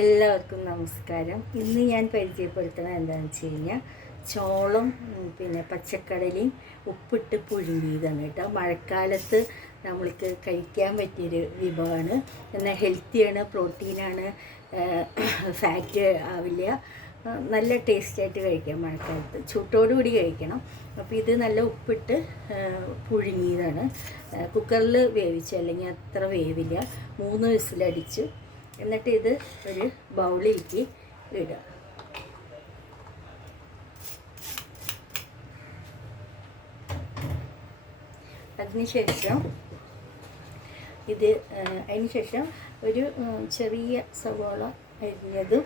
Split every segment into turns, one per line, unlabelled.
എല്ലാവർക്കും നമസ്കാരം. ഇന്ന് ഞാൻ പരിചയപ്പെടുത്തുന്നത് എന്താണെന്ന് വെച്ച് കഴിഞ്ഞാൽ ചോളം പിന്നെ പച്ചക്കടലയും ഉപ്പിട്ട് പുഴുങ്ങിയതാണ് കേട്ടോ. മഴക്കാലത്ത് നമ്മൾക്ക് കഴിക്കാൻ പറ്റിയൊരു വിഭവമാണ്. എന്നാൽ ഹെൽത്തിയാണ് പ്രോട്ടീനാണ് ഫാറ്റ് ആവില്ല. നല്ല ടേസ്റ്റായിട്ട് കഴിക്കാം മഴക്കാലത്ത്. ചൂട്ടോടുകൂടി കഴിക്കണം. അപ്പോൾ ഇത് നല്ല ഉപ്പിട്ട് പുഴുങ്ങിയതാണ്. കുക്കറിൽ വേവിച്ചു അല്ലെങ്കിൽ അത്ര വേവില്ല. മൂന്ന് വിസിലടിച്ച് എന്നിട്ട് ഇത് ഒരു ബൗളിലേക്ക് ഇടുക. അതിനുശേഷം ഇത് അതിന് ശേഷം ഒരു ചെറിയ സവോള അരിഞ്ഞതും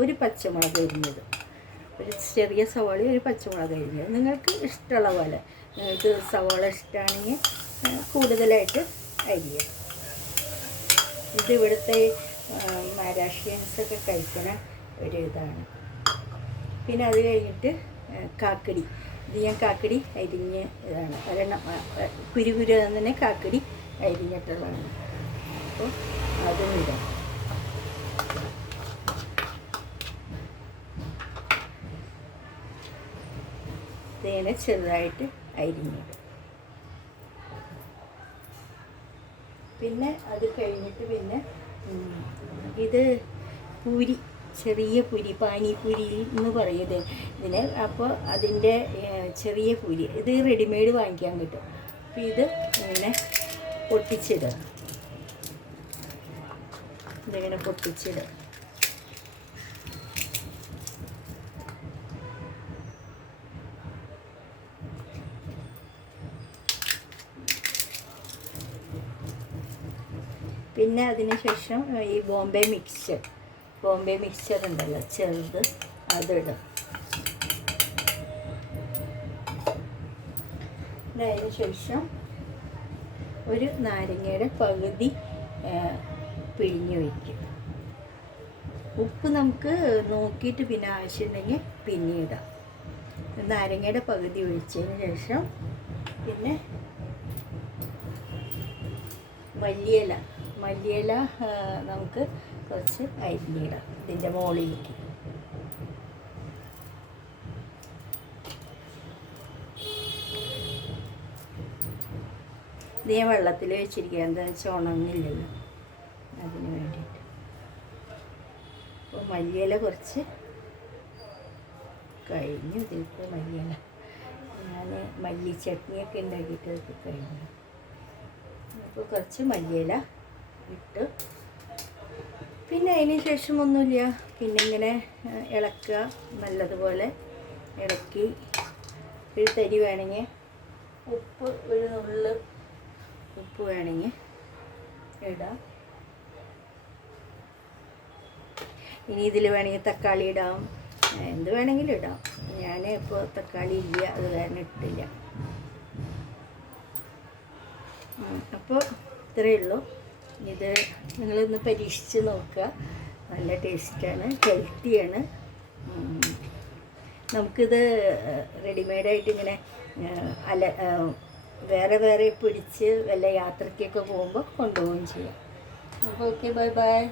ഒരു പച്ചമുളക് അരിഞ്ഞതും. ഒരു ചെറിയ സവാള ഒരു പച്ചമുളക് അരിഞ്ഞത്. നിങ്ങൾക്ക് ഇഷ്ടമുള്ള പോലെ നിങ്ങൾക്ക് സവാള ഇഷ്ടമാണെങ്കിൽ കൂടുതലായിട്ട് അരിയുക ഇത് ഇവിടുത്തെ മഹാരാഷ്ട്രീയൻസ് ഒക്കെ കഴിക്കണ ഒരു ഇതാണ് പിന്നെ അത് കഴിഞ്ഞിട്ട് കാക്കടി. ഇത് കാക്കടി അരിഞ്ഞ് ഇതാണ്. ഒരെണ്ണം ആ, ആ, കുരു കുരു തന്നെ കാക്കടി അരിഞ്ഞിട്ടുള്ളതാണ്. അപ്പോൾ അതും ഇടാം തേനെ ചെറുതായിട്ട് അരിഞ്ഞിടും പിന്നെ അത് കഴിഞ്ഞിട്ട് പിന്നെ ഇത് പൂരി ചെറിയ പൂരി പാനിപൂരി എന്ന് പറയുന്നത്. ഇതിന് അപ്പോൾ അതിന്റെ ചെറിയ പൂരി. ഇത് റെഡിമെയ്ഡ് വാങ്ങിക്കാൻ കിട്ടും. അപ്പോൾ ഇത് ഇങ്ങനെ പൊട്ടിച്ചിടുക. ഇതിങ്ങനെ പൊട്ടിച്ചിടുക. പിന്നെ അതിന് ശേഷം ഈ ബോംബെ മിക്സ്ചർ. ബോംബെ മിക്സ്ചർ ഉണ്ടല്ലോ ചെറുത് അതിടും. അതിന് ശേഷം ഒരു നാരങ്ങയുടെ പകുതി പിഴിഞ്ഞ് വയ്ക്കും. ഉപ്പ് നമുക്ക് നോക്കിയിട്ട് പിന്നെ ആവശ്യമുണ്ടെങ്കിൽ പിന്നെ ഇടാം. നാരങ്ങയുടെ പകുതി ഒഴിച്ചതിന് ശേഷം പിന്നെ മല്ലിയില. മല്ലിയില നമുക്ക് കുറച്ച് അരിഞ്ഞിടാം ഇതിന്റെ മുകളിലേക്ക്. ഇത് വെള്ളത്തിൽ വെച്ചിരിക്കുക എന്താണെന്ന് വെച്ചാൽ ഉണങ്ങില്ലല്ലോ. അതിന് വേണ്ടിയിട്ട്. അപ്പോൾ മല്ലിയില കുറച്ച് കഴിഞ്ഞു. ഇതിപ്പോൾ മല്ലിയില. ഞാൻ മല്ലി ചട്നിയൊക്കെ ഉണ്ടാക്കിയിട്ട് കഴിഞ്ഞു. അപ്പോൾ കുറച്ച് മല്ലിയില ഇട്ട്. പിന്നെ അതിന് ശേഷം ഒന്നുമില്ല പിന്നെ ഇങ്ങനെ ഇളക്കുക. നല്ലതുപോലെ ഇളക്കി. ഒരു തരി വേണമെങ്കിൽ ഉപ്പ് ഒരു നുള്ള് ഉപ്പ് വേണമെങ്കിൽ ഇടാം. ഇനി ഇതിൽ വേണമെങ്കിൽ തക്കാളി ഇടാം. എന്ത് വേണമെങ്കിലും ഇടാം. ഞാൻ ഇപ്പോൾ തക്കാളി ഇല്ല അത് കാരണം ഇട്ടില്ല. അപ്പോൾ ഇത്രയേ ഉള്ളൂ. ഇത് നിങ്ങളൊന്ന് പരീക്ഷിച്ച് നോക്കുക. നല്ല ടേസ്റ്റാണ് ഹെൽത്തിയാണ്. നമുക്കിത് റെഡിമെയ്ഡായിട്ട് ഇങ്ങനെ അല വേറെ വേറെ പിടിച്ച് വല്ല യാത്രയ്ക്കൊക്കെ പോകുമ്പോൾ കൊണ്ടുപോവുകയും ചെയ്യാം. Okay bye bye.